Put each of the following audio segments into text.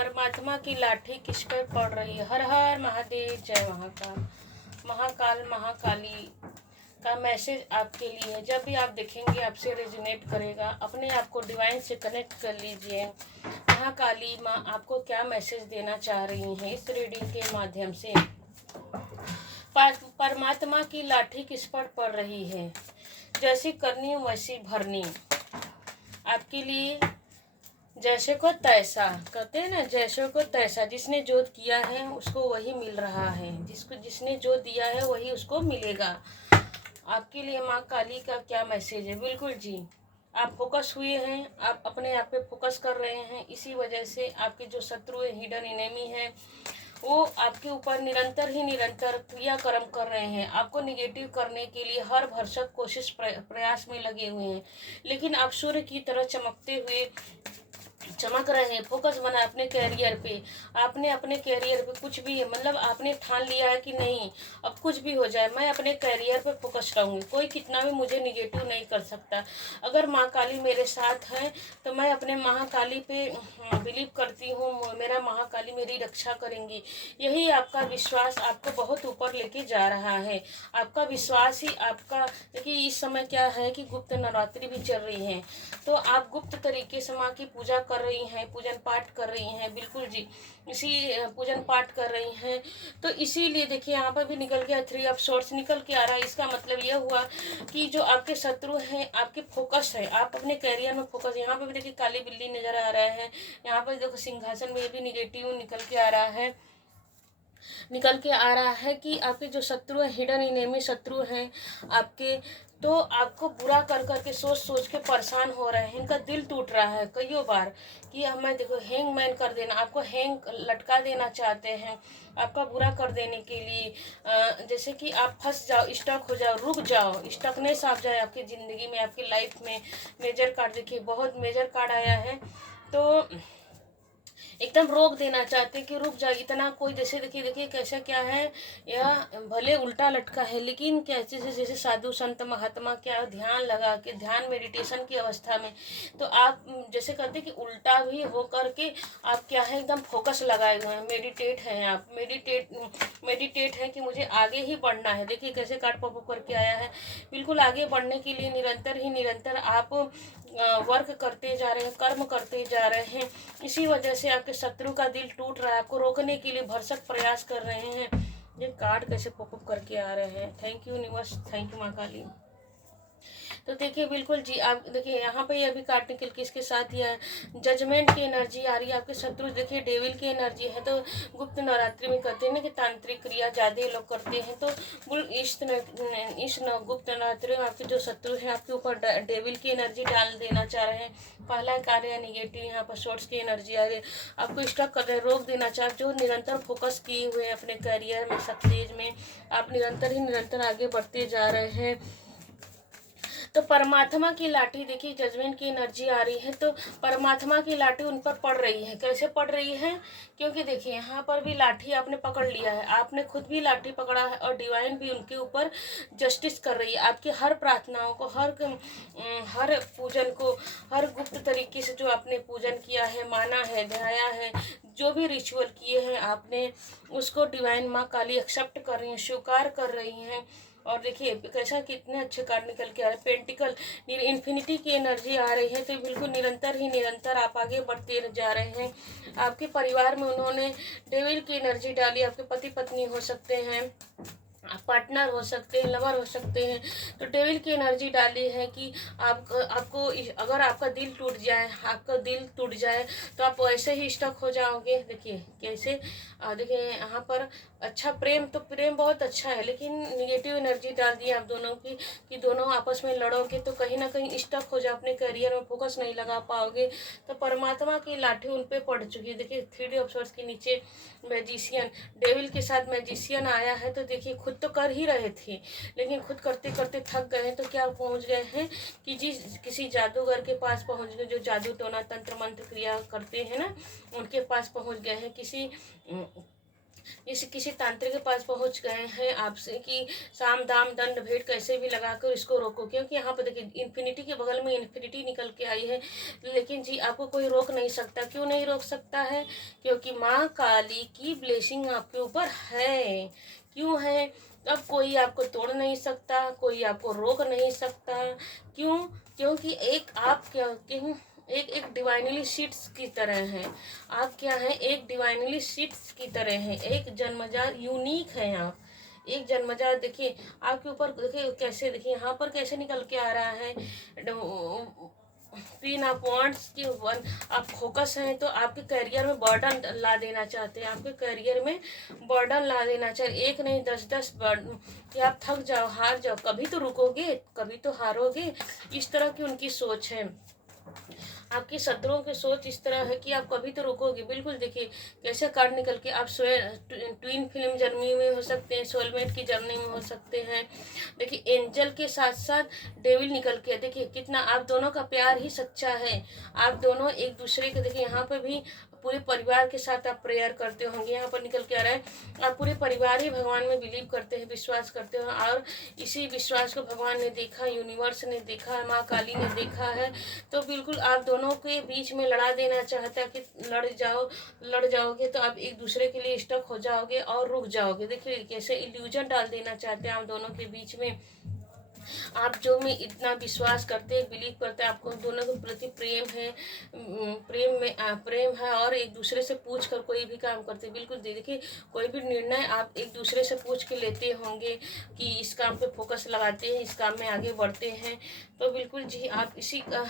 परमात्मा की लाठी किस पर पड़ रही है। हर हर महादेव, जय महाकाल। महाकाल महाकाली का मैसेज आपके लिए है। जब भी आप देखेंगे आपसे रेजोनेट करेगा। अपने आप को डिवाइन से कनेक्ट कर लीजिए। महाकाली माँ आपको क्या मैसेज देना चाह रही हैं इस रीडिंग के माध्यम से। परमात्मा की लाठी किस पर पड़ रही है। जैसी करनी वैसी भरनी। आपके लिए जैसे को तैसा कहते हैं ना, जैसे को तैसा। जिसने जो किया है उसको वही मिल रहा है। जिसने जो दिया है वही उसको मिलेगा। आपके लिए माँ काली का क्या मैसेज है। बिल्कुल जी, आप फोकस हुए हैं, आप अपने आप पे फोकस कर रहे हैं। इसी वजह से आपके जो शत्रु है, हिडन एनिमी है, वो आपके ऊपर निरंतर क्रियाक्रम कर रहे हैं। आपको निगेटिव करने के लिए हर भरसक कोशिश प्रयास में लगे हुए हैं। लेकिन आप सूर्य की तरह चमक रहे हैं। फोकस बना अपने कैरियर पे। आपने अपने कैरियर पे कुछ भी मतलब आपने ठान लिया है कि नहीं, अब कुछ भी हो जाए मैं अपने कैरियर पे फोकस रहूँगी। कोई कितना भी मुझे निगेटिव नहीं कर सकता। अगर माँ काली मेरे साथ है तो मैं अपने महाकाली पे बिलीव करती हूँ। मेरा महाकाली मेरी रक्षा करेंगी। यही आपका विश्वास आपको बहुत ऊपर लेके जा रहा है। आपका विश्वास ही आपका। देखिए इस समय क्या है कि गुप्त नवरात्रि भी चल रही है, तो आप गुप्त तरीके से माँ की पूजा कर रही हैं, पूजन पाठ कर रही हैं। बिल्कुल जी, इसी पूजन पाठ कर रही हैं। तो इसीलिए देखिए यहाँ पर भी निकल गया 3 ऑफ सोर्स निकल के आ रहा है। इसका मतलब यह हुआ कि जो आपके शत्रु हैं आपके फोकस है, आप अपने कैरियर में फोकस। यहाँ पर भी देखिए काली बिल्ली नजर आ रहा है। यहाँ पर देखो सिंहासन में भी निगेटिव निकल के आ रहा है कि आपके जो शत्रु है, हिडन इनेमी शत्रु हैं आपके, तो आपको बुरा कर करके सोच के परेशान हो रहे हैं। इनका दिल टूट रहा है कईयों बार कि हमें देखो हैंग मैन कर देना, आपको हैंग लटका देना चाहते हैं आपका बुरा कर देने के लिए। जैसे कि आप फंस जाओ, स्टक हो जाओ, रुक जाओ, स्टकनेस आ जाए आपकी ज़िंदगी में, आपकी लाइफ में। मेजर कार्ड देखिए, बहुत मेजर कार्ड आया है, तो एकदम रोक देना चाहते हैं कि रुक जाए इतना। कोई जैसे देखिए कैसा क्या है, यह भले उल्टा लटका है लेकिन कैसे जैसे साधु संत महात्मा क्या ध्यान लगा के, ध्यान मेडिटेशन की अवस्था में, तो आप जैसे कहते हैं कि उल्टा भी हो करके आप क्या है एकदम फोकस लगाए हुए हैं। मेडिटेट हैं आप, मेडिटेट है कि मुझे आगे ही बढ़ना है। देखिए कैसे कार्ड पॉप करके आया है। बिल्कुल आगे बढ़ने के लिए निरंतर आप वर्क करते जा रहे हैं, कर्म करते जा रहे हैं। इसी वजह से आपके शत्रु का दिल टूट रहा है, आपको रोकने के लिए भरसक प्रयास कर रहे हैं। ये कार्ड कैसे पॉपअप करके आ रहे हैं। Thank you universe, thank you माँ काली। तो देखिए बिल्कुल जी, आप देखिए यहाँ पे ये भी कार्ड निकल के इसके साथ यह जजमेंट की एनर्जी आ रही है। आपके शत्रु देखिए डेविल की एनर्जी है। तो गुप्त नवरात्रि में कहते हैं ना कि तांत्रिक क्रिया ज़्यादा लोग करते हैं, तो इस गुप्त नवरात्रि में आपके जो शत्रु हैं आपके ऊपर डेविल की एनर्जी डाल देना चाह रहे हैं। पहला कार्य निगेटिव, यहाँ पर सोर्स की एनर्जी आ रही है, आपको स्टक कर रहे हैं, रोक देना चाह। जो निरंतर फोकस किए हुए हैं अपने करियर में, सक्सेस में, आप निरंतर आगे बढ़ते जा रहे हैं। तो परमात्मा की लाठी देखिए, जजमेंट की एनर्जी आ रही है, तो परमात्मा की लाठी उन पर पड़ रही है। कैसे पड़ रही है, क्योंकि देखिए यहाँ पर भी लाठी आपने पकड़ लिया है, आपने खुद भी लाठी पकड़ा है, और डिवाइन भी उनके ऊपर जस्टिस कर रही है। आपकी हर प्रार्थनाओं को, हर पूजन को, हर गुप्त तरीके से जो आपने पूजन किया है, माना है, ध्याया है, जो भी रिचुअल किए हैं आपने, उसको डिवाइन माँ काली एक्सेप्ट कर रही हैं, स्वीकार कर रही हैं। और देखिए कैसा कितने अच्छे कार्ड निकल के आ रहे हैं। पेंटिकल इन्फिनिटी की एनर्जी आ रही है, तो बिल्कुल निरंतर आप आगे बढ़ते जा रहे हैं। आपके परिवार में उन्होंने डेविल की एनर्जी डाली। आपके पति पत्नी हो सकते हैं, पार्टनर हो सकते हैं, लवर हो सकते हैं, तो डेविल की एनर्जी डाली है कि आपको अगर आपका दिल टूट जाए तो आप वैसे ही स्टक हो जाओगे। देखिए कैसे देखिए यहाँ पर अच्छा प्रेम, तो प्रेम बहुत अच्छा है, लेकिन निगेटिव एनर्जी डाल दी आप दोनों की कि दोनों आपस में लड़ोगे तो कहीं ना कहीं स्टक हो जाओ, अपने करियर में फोकस नहीं लगा पाओगे। तो परमात्मा की लाठी उन पे पड़ चुकी है। देखिए 3 ऑफ सोर्स के नीचे मैजिशियन, डेविल के साथ मैजिशियन आया है। तो देखिए खुद तो कर ही रहे थे, लेकिन खुद करते करते थक गए हैं, तो क्या पहुंच गए हैं कि किसी जादूगर के पास पहुंच गए, जो जादू टोना तंत्र मंत्र क्रिया करते हैं ना, उनके पास पहुंच गए हैं। किसी जैसे किसी तांत्रिक के पास पहुंच गए हैं आपसे कि साम दाम दंड भेंट कैसे भी लगाकर इसको रोको, क्योंकि यहाँ पर देखिए इन्फिनिटी के बगल में इन्फिनिटी निकल के आई है। लेकिन जी आपको कोई रोक नहीं सकता। क्यों नहीं रोक सकता है? क्योंकि माँ काली की ब्लेसिंग आपके ऊपर है। क्यों है? अब कोई आपको तोड़ नहीं सकता, कोई आपको रोक नहीं सकता। क्यों? क्योंकि एक आप क्या क्यों एक एक डिवाइनली सीड्स की तरह हैं। आप क्या हैं? एक डिवाइनली सीड्स की तरह हैं। एक जन्मजात यूनिक हैं आप। एक जन्मजात देखिए आपके ऊपर, देखिए कैसे, देखिए यहाँ पर कैसे निकल के आ रहा है। क्वीन ऑफ वांड्स की वन। आप फोकस हैं तो आपके करियर में बर्डन ला देना चाहते हैं। आपके करियर में बर्डन ला देना चाहिए, एक नहीं 10-10 बर्डन, कि आप थक जाओ, हार जाओ, कभी तो रुकोगे, कभी तो हारोगे। इस तरह की उनकी सोच है। आपकी शत्रुओं की सोच इस तरह है कि आप कभी तो रुकोगे। बिल्कुल देखिए कैसे कार्ड निकल के आप ट्विन फिल्म जर्नी में हो सकते हैं, सोलमेट की जर्नी में हो सकते हैं। देखिए एंजल के साथ साथ डेविल निकल के, देखिए कितना आप दोनों का प्यार ही सच्चा है। आप दोनों एक दूसरे के, देखिए यहाँ पर भी पूरे परिवार के साथ आप प्रेयर करते होंगे। यहाँ पर निकल के आ रहा है आप पूरे परिवार ही भगवान में बिलीव करते हैं, विश्वास करते हो, और इसी विश्वास को भगवान ने देखा, यूनिवर्स ने देखा, माँ काली ने देखा है। तो बिल्कुल आप दोनों के बीच में लड़ा देना चाहता है कि लड़ जाओगे तो आप एक दूसरे के लिए स्टक हो जाओगे और रुक जाओगे। देखिए कैसे इल्यूजन डाल देना चाहते हैं आप दोनों के बीच में। आप जो में इतना विश्वास करते हैं, बिलीव करते हैं, आपको दोनों के प्रति प्रेम है, प्रेम है, और एक दूसरे से पूछ कर कोई भी काम करते हैं। बिल्कुल देखिए कोई भी निर्णय आप एक दूसरे से पूछ के लेते होंगे कि इस काम पे फोकस लगाते हैं, इस काम में आगे बढ़ते हैं। तो बिल्कुल जी आप इसी का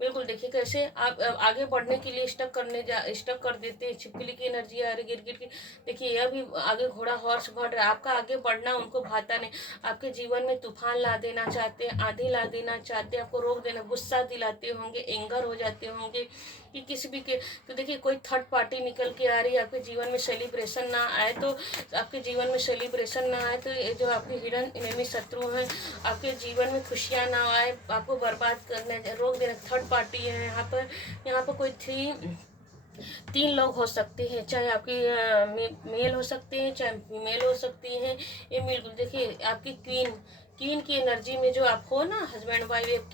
बिल्कुल देखिए कैसे आप आगे बढ़ने के लिए स्टक कर देते हैं। छिपकली की एनर्जी आ रही, गिर गिर की, देखिए यह भी आगे घोड़ा हॉर्स बढ़ रहा है। आपका आगे बढ़ना उनको भाता नहीं। आपके जीवन में तूफान ला देना चाहते हैं, आंधी ला देना चाहते हैं, आपको रोक देना, गुस्सा दिलाते होंगे, एंगर हो जाते होंगे कि किसी भी के। तो देखिए कोई थर्ड पार्टी निकल के आ रही है आपके जीवन में, सेलिब्रेशन ना आए तो, आपके जीवन में सेलिब्रेशन ना आए तो ये जो आपके हिडन एनिमी शत्रु हैं, आपके जीवन में खुशियाँ ना आए, आपको बर्बाद करने रोक देना। थर्ड पार्टी है यहाँ पर कोई 3 लोग हो सकते हैं, चाहे आपकी मेल हो सकते हैं, चाहे फीमेल हो सकती हैं। ये बिल्कुल देखिए आपकी क्वीन की एनर्जी में जो आप हो ना, हस्बैंड वाइफ,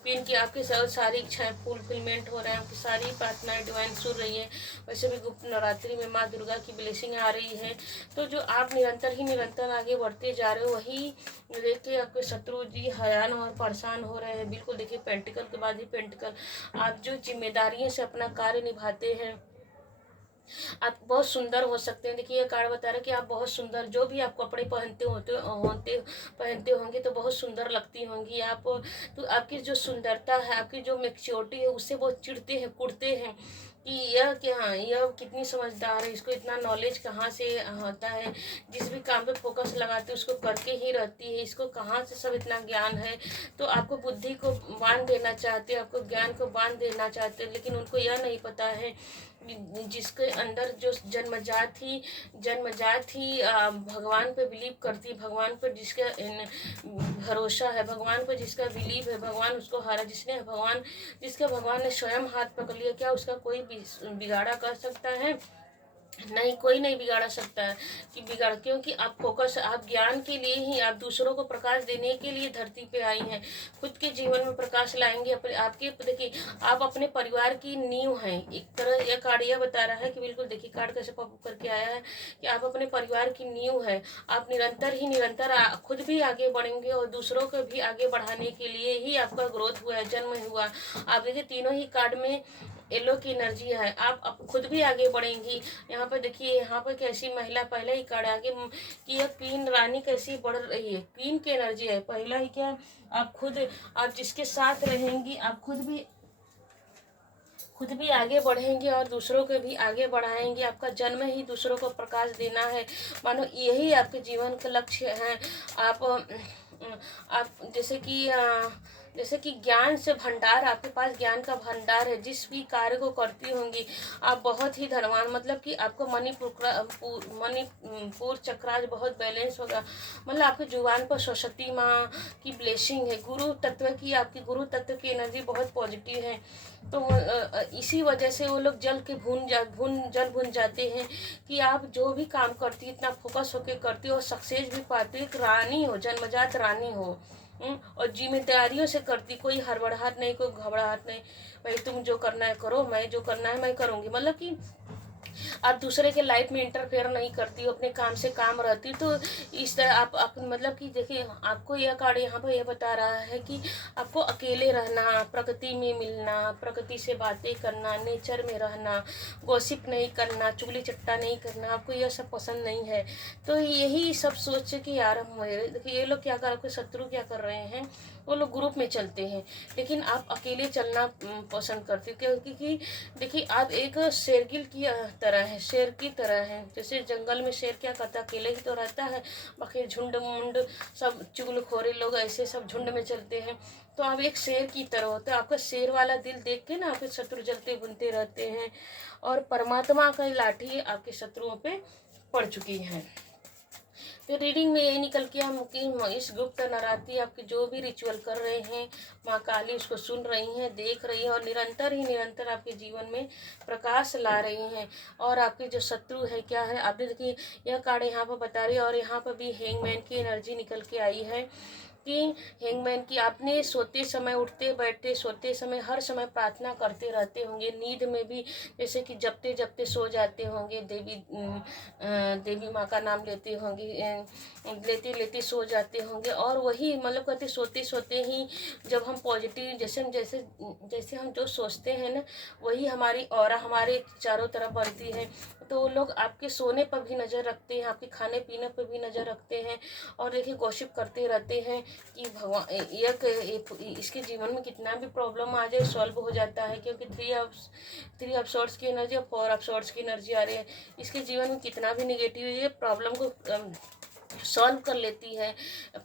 क्वीन की आपकी सारी इच्छाएं फुलफिलमेंट हो रहे हैं, आपकी सारी प्रार्थनाएं डिवाइन सुन रही है। वैसे भी गुप्त नवरात्रि में माँ दुर्गा की ब्लेसिंग आ रही है। तो जो आप निरंतर आगे बढ़ते जा रहे हो, वही देख के आपके शत्रु जी हैरान और परेशान हो रहे हैं। बिल्कुल देखिए पेंटिकल के बाद ही पेंटिकल, आप जो जिम्मेदारियों से अपना कार्य निभाते हैं, आप बहुत सुंदर हो सकते हैं। देखिए ये कार्ड बता रहा है कि आप बहुत सुंदर, जो भी आप कपड़े पहनते होंगे तो बहुत सुंदर लगती होंगी आप। तो आपकी जो सुंदरता है, आपकी जो मैच्योरिटी है, उससे बहुत चिढ़ते हैं, कुड़ते हैं कि यह कितनी समझदार है, इसको इतना नॉलेज कहाँ से होता है, जिस भी काम पे फोकस लगाते हैं उसको करके ही रहती है, इसको कहाँ से सब इतना ज्ञान है। तो आपको बुद्धि को बांध देना चाहते हैं, आपको ज्ञान को बांध देना चाहते हैं, लेकिन उनको यह नहीं पता है जिसके अंदर जो जन्मजात ही भगवान पे बिलीव करती है, भगवान पर जिसका भरोसा है, भगवान पर जिसका बिलीव है, भगवान उसको हारा। जिसका भगवान ने स्वयं हाथ पकड़ लिया, क्या उसका कोई बिगाड़ा कर सकता है? नहीं, कोई नहीं बिगाड़ा सकता है क्योंकि आप ज्ञान के लिए ही, आप दूसरों को प्रकाश देने के लिए धरती पे आई हैं। खुद के जीवन में प्रकाश लाएंगे। आपके देखिए आप अपने परिवार की नींव हैं। एक तरह यह कार्ड यह बता रहा है कि बिल्कुल देखिए कार्ड कैसे पॉप करके आया है कि आप अपने परिवार की नींव है। आप निरंतर खुद भी आगे बढ़ेंगे और दूसरों को भी आगे बढ़ाने के लिए ही आपका ग्रोथ हुआ है, जन्म हुआ। आप देखिए तीनों ही कार्ड में येलो की एनर्जी है। आप खुद भी आगे बढ़ेंगी। यहाँ पर देखिए यहाँ पर कैसी महिला, पहला ही कार्ड आगे कि यह क्वीन रानी कैसी बढ़ रही है, क्वीन की एनर्जी है। पहला ही क्या, आप जिसके साथ रहेंगी आप खुद भी आगे बढ़ेंगे और दूसरों को भी आगे बढ़ाएंगे। आपका जन्म ही दूसरों को प्रकाश देना है, मानो यही आपके जीवन का लक्ष्य है। आप जैसे कि जैसे कि ज्ञान से भंडार, आपके पास ज्ञान का भंडार है, जिस भी कार्य को करती होंगी आप बहुत ही धनवान, मतलब कि आपको मणिपुर चक्राज बहुत बैलेंस होगा। मतलब आपके जुबान पर सरस्वती माँ की ब्लेसिंग है, गुरु तत्व की, आपकी गुरु तत्व की एनर्जी बहुत पॉजिटिव है। तो इसी वजह से वो लोग जल भून जाते हैं कि आप जो भी काम करती इतना फोकस होके करती हो और सक्सेस भी पाती हो। एक रानी हो, जन्मजात रानी हो। और जिम्मेदारियों से करती, कोई हड़बड़ाहट नहीं, कोई घबराहट नहीं। भाई तुम जो करना है करो, मैं जो करना है मैं करूँगी, मतलब कि आप दूसरे के लाइफ में इंटरफेयर नहीं करती हो, अपने काम से काम रहती। तो इस तरह आप मतलब कि देखिए, आपको यह कार्ड यहाँ पर यह बता रहा है कि आपको अकेले रहना, प्रकृति में मिलना, प्रकृति से बातें करना, नेचर में रहना, गॉसिप नहीं करना, चुगली चट्टा नहीं करना, आपको यह सब पसंद नहीं है। तो यही सब सोच के यार हम देखिए, ये लोग क्या कर, आपके शत्रु क्या कर रहे हैं, वो लोग ग्रुप में चलते हैं, लेकिन आप अकेले चलना पसंद करते हो। क्योंकि देखिए, आप एक शेरगिल की तरह है, शेर की तरह है। जैसे जंगल में शेर क्या करता है, अकेले ही तो रहता है, बाकी झुंड मुंड सब चुगलखोरे लोग ऐसे सब झुंड में चलते हैं। तो आप एक शेर की तरह होते हो। आपका शेर वाला दिल देख के ना आपके शत्रु जलते भुनते रहते हैं, और परमात्मा का लाठी आपके शत्रुओं पे पड़ चुकी है। तो रीडिंग में यही निकल के हम कि इस गुप्त नवरात्रि आपके जो भी रिचुअल कर रहे हैं, माँ काली उसको सुन रही हैं, देख रही हैं, और निरंतर आपके जीवन में प्रकाश ला रही हैं। और आपके जो शत्रु है क्या है, आपने देखिए यह कार्ड यहाँ पर बता रही है। और यहाँ पर भी हैंगमैन की एनर्जी निकल के आई है कि हैंगमैन की आपने सोते समय, उठते बैठते, सोते समय, हर समय प्रार्थना करते रहते होंगे। नींद में भी जैसे कि जपते जपते सो जाते होंगे, देवी माँ का नाम लेते होंगे, लेते लेते सो जाते होंगे। और वही मतलब कहते सोते सोते ही जब हम पॉजिटिव, जैसे हम जो सोचते हैं ना, वही हमारी ऑरा हमारे चारों तरफ बनती है। तो वो लोग आपके सोने पर भी नज़र रखते हैं, आपके खाने पीने पर भी नज़र रखते हैं, और देखिए गॉसिप करते रहते हैं कि भगवान इसके जीवन में कितना भी प्रॉब्लम आ जाए सॉल्व हो जाता है। क्योंकि थ्री ऑफ सॉर्ट्स की एनर्जी और 4 ऑफ सॉर्ट्स की एनर्जी आ रही है। इसके जीवन में कितना भी निगेटिव ये प्रॉब्लम को सॉल्व कर लेती है।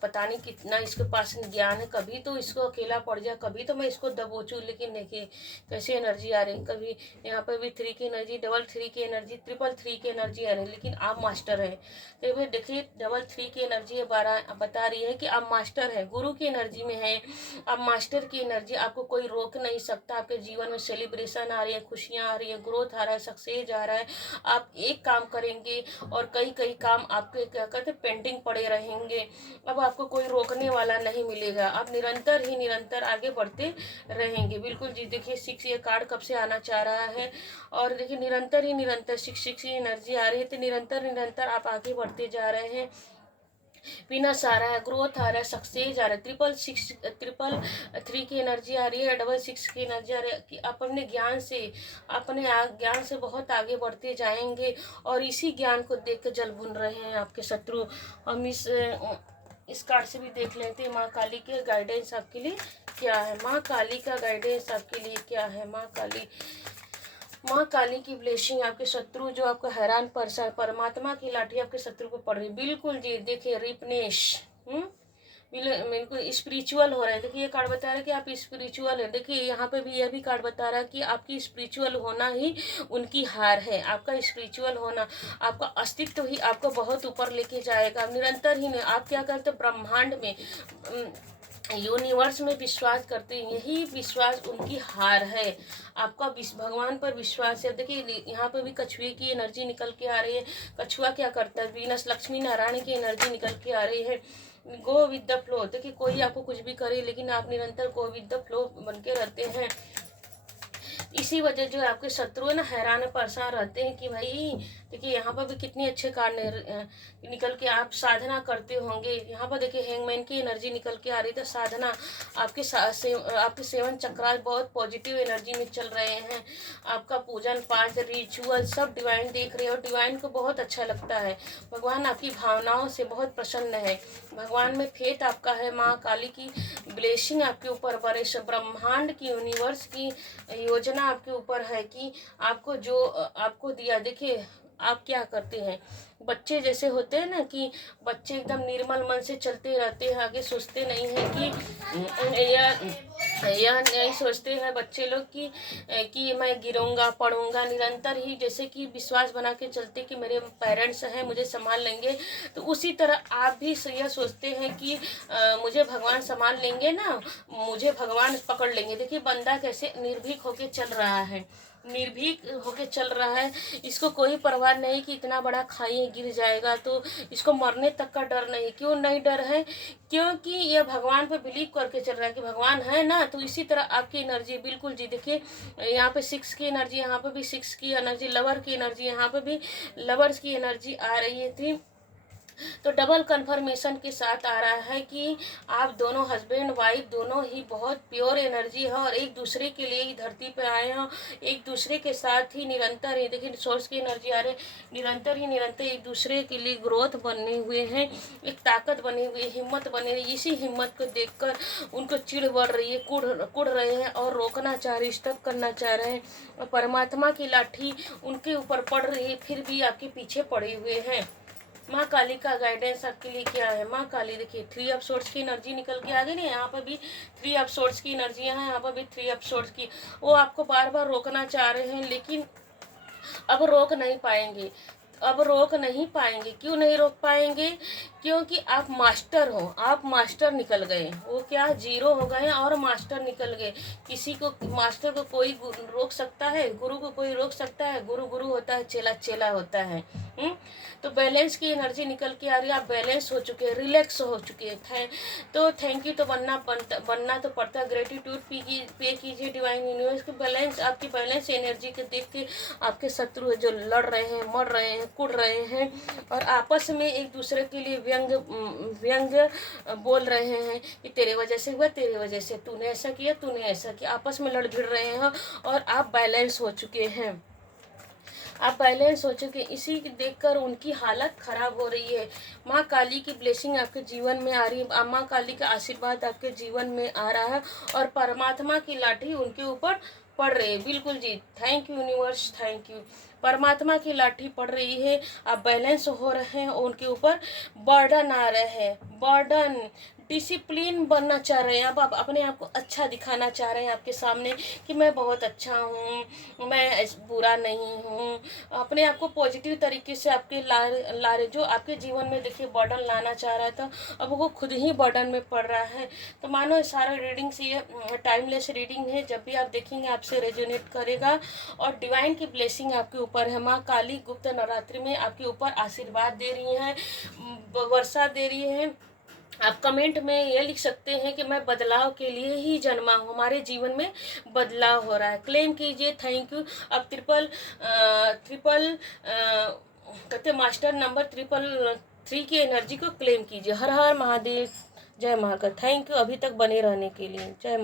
पता नहीं कितना इसके पास ज्ञान है, कभी तो इसको अकेला पड़ जाए, कभी तो मैं इसको दबोचूं। लेकिन देखिए कैसी एनर्जी आ रही, कभी यहाँ पर भी 3 की एनर्जी, डबल 3 की एनर्जी, ट्रिपल 3 की एनर्जी आ रही है। लेकिन आप मास्टर है। तो फिर देखिए डबल 3 की एनर्जी है, 12 बता रही है कि आप मास्टर है, गुरु की एनर्जी में है। आप मास्टर की एनर्जी, आपको कोई रोक नहीं सकता। आपके जीवन में सेलिब्रेशन आ रही है, खुशियाँ आ रही है, ग्रोथ आ रहा है, सक्सेस आ रहा है। आप एक काम करेंगे और कई काम आपके क्या कहते पेंडिंग पड़े रहेंगे। अब आपको कोई रोकने वाला नहीं मिलेगा, आप निरंतर आगे बढ़ते रहेंगे। बिल्कुल जी, देखिए 6 ये कार्ड कब से आना चाह रहा है। और देखिए निरंतर 6 की एनर्जी आ रही है। तो निरंतर आप आगे बढ़ते जा रहे हैं। विनस आ रहा है, ग्रोथ आ रहा है, सक्सेस आ रहा है। ट्रिपल 3 की एनर्जी आ रही है, डबल 6 की एनर्जी आ रही है कि आप अपने ज्ञान से बहुत आगे बढ़ते जाएंगे। और इसी ज्ञान को देख के जल भुन रहे हैं आपके शत्रु। हम इस कार्ड से भी देख लेते हैं माँ काली के गाइडेंस आपके लिए क्या है। माँ काली का गाइडेंस आपके लिए क्या है। माँ काली की ब्लेसिंग आपके शत्रु जो आपको हैरान परेशान, परमात्मा की लाठी आपके शत्रु को पड़ रही। बिल्कुल जी, देखिए रिपनेश बिल्कुल स्पिरिचुअल हो रहा है। देखिए ये कार्ड बता रहा है कि आप स्पिरिचुअल है। देखिए यहाँ पे भी यह भी कार्ड बता रहा है कि आपकी स्पिरिचुअल होना ही उनकी हार है। आपका स्पिरिचुअल होना, आपका अस्तित्व ही आपको बहुत ऊपर लेके जाएगा। निरंतर ही आप क्या करते, ब्रह्मांड में यूनिवर्स में विश्वास करते हैं, यही विश्वास उनकी हार है। आपका भगवान पर विश्वास है। देखिए यहाँ पर भी कछुए की एनर्जी निकल के आ रही है। कछुआ क्या करता है, वीनस लक्ष्मी नारायण की एनर्जी निकल के आ रही है। Go with the flow. देखिए कोई आपको कुछ भी करे, लेकिन आप निरंतर गो विद द फ्लो बन के रहते हैं। इसी वजह जो आपके शत्रु है ना, हैरान परेशान रहते हैं कि भाई देखिए यहाँ पर भी कितनी अच्छे कार्ड निकल के आप साधना करते होंगे। यहाँ पर देखिए हैंगमैन की एनर्जी निकल के आ रही है। साधना आपके 7 चक्रास बहुत पॉजिटिव एनर्जी में चल रहे हैं। आपका पूजन पाठ रिचुअल सब डिवाइन देख रहे हो, डिवाइन को बहुत अच्छा लगता है। भगवान आपकी भावनाओं से बहुत प्रसन्न है। भगवान में फेथ आपका है। माँ काली की ब्लेसिंग आपके ऊपर बरस, ब्रह्मांड की यूनिवर्स की योजना आपके ऊपर है कि आपको जो आपको दिया। देखिए आप क्या करते हैं? बच्चे जैसे होते हैं ना कि बच्चे एकदम निर्मल मन से चलते रहते हैं, आगे सोचते नहीं हैं कि या नहीं सोचते हैं बच्चे लोग कि मैं गिरूंगा पढ़ूंगा, निरंतर ही जैसे कि विश्वास बना के चलते कि मेरे पेरेंट्स हैं मुझे संभाल लेंगे। तो उसी तरह आप भी यह सोचते हैं कि मुझे भगवान संभाल लेंगे ना, मुझे भगवान पकड़ लेंगे। देखिए बंदा कैसे निर्भीक होके चल रहा है, निर्भीक होके चल रहा है। इसको कोई परवाह नहीं कि इतना बड़ा खाई गिर जाएगा, तो इसको मरने तक का डर नहीं। क्यों नहीं डर है? क्योंकि यह भगवान पे बिलीव करके चल रहा है कि भगवान है ना। तो इसी तरह आपकी एनर्जी बिल्कुल जी, देखिए यहाँ पे 6 की एनर्जी, यहाँ पे भी 6 की एनर्जी, लवर की एनर्जी, यहाँ पे भी लवर्स की एनर्जी आ रही थी। तो डबल कंफर्मेशन के साथ आ रहा है कि आप दोनों हस्बैंड वाइफ दोनों ही बहुत प्योर एनर्जी है और एक दूसरे के लिए ही धरती पे आए हैं, एक दूसरे के साथ ही निरंतर ही देखिए सोर्स की एनर्जी आ रही है, निरंतर एक दूसरे के लिए ग्रोथ बने हुए हैं, एक ताकत बनी हुई है, हिम्मत बनी हुई है। इसी हिम्मत को देखकर उनको चिढ़ बढ़ रही है, कुड़ रहे हैं और रोकना चाह रहे, स्टॉप करना चाह रहे हैं। और परमात्मा की लाठी उनके ऊपर पड़ रही है, फिर भी आपके पीछे पड़े हुए हैं। माँ काली का गाइडेंस आपके लिए क्या है? माँ काली देखिए 3 ऑफ सोर्ड्स की एनर्जी निकल के आ गई ना, यहाँ पर भी 3 ऑफ सोर्ड्स की एनर्जियाँ हैं, यहाँ पर भी 3 ऑफ सोर्ड्स की। वो आपको बार बार रोकना चाह रहे हैं, लेकिन अब रोक नहीं पाएंगे, अब रोक नहीं पाएंगे। क्यों नहीं रोक पाएंगे? क्योंकि आप मास्टर हो, आप मास्टर निकल गए। वो क्या जीरो हो गए और मास्टर निकल गए। किसी को मास्टर को कोई रोक सकता है? गुरु को कोई रोक सकता है? गुरु गुरु होता है, चेला चेला होता है। तो बैलेंस की एनर्जी निकल के आ रही है, आप बैलेंस हो चुके हैं, रिलैक्स हो चुके हैं। तो थैंक यू तो बनना तो पड़ता है। ग्रेटिट्यूड पे कीजिए डिवाइन यूनिवर्स को। बैलेंस आपकी बैलेंस एनर्जी को देख के आपके शत्रु जो लड़ रहे हैं, मर रहे हैं, कुड़ रहे हैं और आपस में एक दूसरे के लिए व्यंग बोल रहे हैं कि तेरे वजह से हुआ, तेरे वजह से, तूने ऐसा किया, तूने ऐसा किया। आपस में लड़ भिड़ रहे हैं और आप बैलेंस हो चुके हैं, आप बैलेंस हो चुके। इसी देखकर उनकी हालत खराब हो रही है। माँ काली की ब्लेसिंग आपके जीवन में आ रही है, माँ काली का आशीर्वाद आपके जीवन में आ रहा है और परमात्मा की लाठी उनके ऊपर पड़ रही है। बिल्कुल जी, thank you universe, thank you. परमात्मा की लाठी पड़ रही है, आप बैलेंस हो रहे हैं, उनके ऊपर बर्डन आ रहे हैं, बर्डन। डिसिप्लिन बनना चाह रहे हैं आप अपने आप को अच्छा दिखाना चाह रहे हैं आपके सामने कि मैं बहुत अच्छा हूँ, मैं बुरा नहीं हूँ। अपने आप को पॉजिटिव तरीके से आपके ला रहे जो आपके जीवन में देखिए बर्डन लाना चाह रहा था, अब वो खुद ही बर्डन में पड़ रहा है। तो मानो सारा रीडिंग से ये टाइमलेस रीडिंग है, जब भी आप देखेंगे आपसे रेजोनेट करेगा और डिवाइन की ब्लेसिंग आपके ऊपर है। माँ काली गुप्त नवरात्रि में आपके ऊपर आशीर्वाद दे रही हैं, वर्षा दे रही है। आप कमेंट में ये लिख सकते हैं कि मैं बदलाव के लिए ही जन्मा हूँ, हमारे जीवन में बदलाव हो रहा है। क्लेम कीजिए, थैंक यू। अब ट्रिपल कहते मास्टर नंबर 333 की एनर्जी को क्लेम कीजिए। हर हर महादेव, जय महाकाल। थैंक यू अभी तक बने रहने के लिए। जय